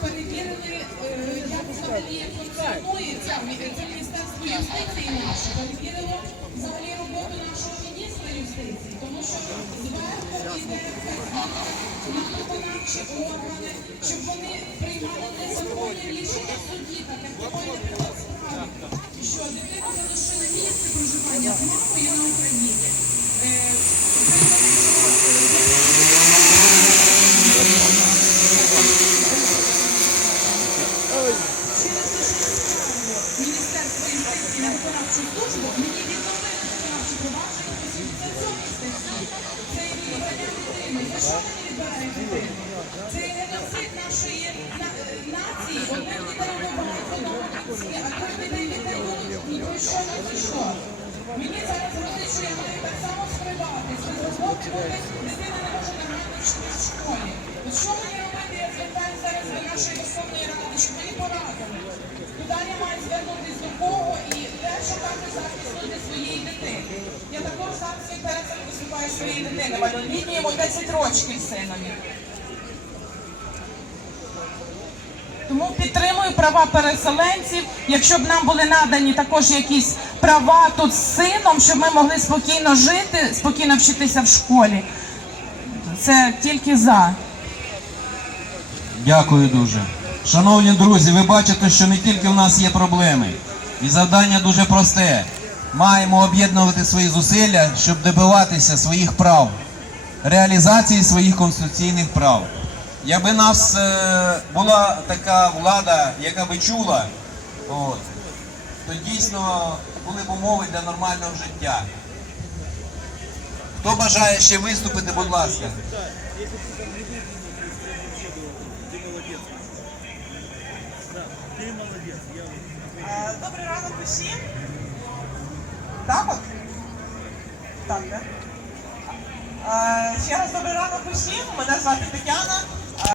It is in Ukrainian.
перевірили, е, як взагалі функціонує це Міністерство юстиції. Наше, перевірило взагалі юстиції, тому що зверху йде на виконавчі органи, щоб вони приймали незаконне рішення судді, так як такої не було справи. Що дитина залишила місце проживання з мамою на Україні. Що вони відбирають дитину? Це геноцид нашої нації. Одних дітей вбивають в одному кінці, а трьох дітей віддають. Ні про що, ні про. Мені зараз говорить, що я маю так само скриватися, з роботи бути дитина не може нормально вчитися в школі. От що мені робити? Я звертаюся зараз до нашої Верховної Ради, щоб мені порадили. Куди я маю звернутися до кого і де шукати захисту для своєї дитини. Я також зараз в інтересах своєї дитини. Малолітній йому 10 років синові. Тому підтримую права переселенців. Якщо б нам були надані також якісь права тут з сином, щоб ми могли спокійно жити, спокійно вчитися в школі. Це тільки за. Дякую дуже. Шановні друзі, ви бачите, що не тільки в нас є проблеми. І завдання дуже просте. Маємо об'єднувати свої зусилля, щоб добиватися своїх прав, реалізації своїх конституційних прав. Якби нас е, була така влада, яка би чула, от, то дійсно були б умови для нормального життя. Хто бажає ще виступити, будь ласка. Е, Добрий ранок усім. Так от? Так, так. Ще раз добрий ранок усім. Мене звати Тетяна.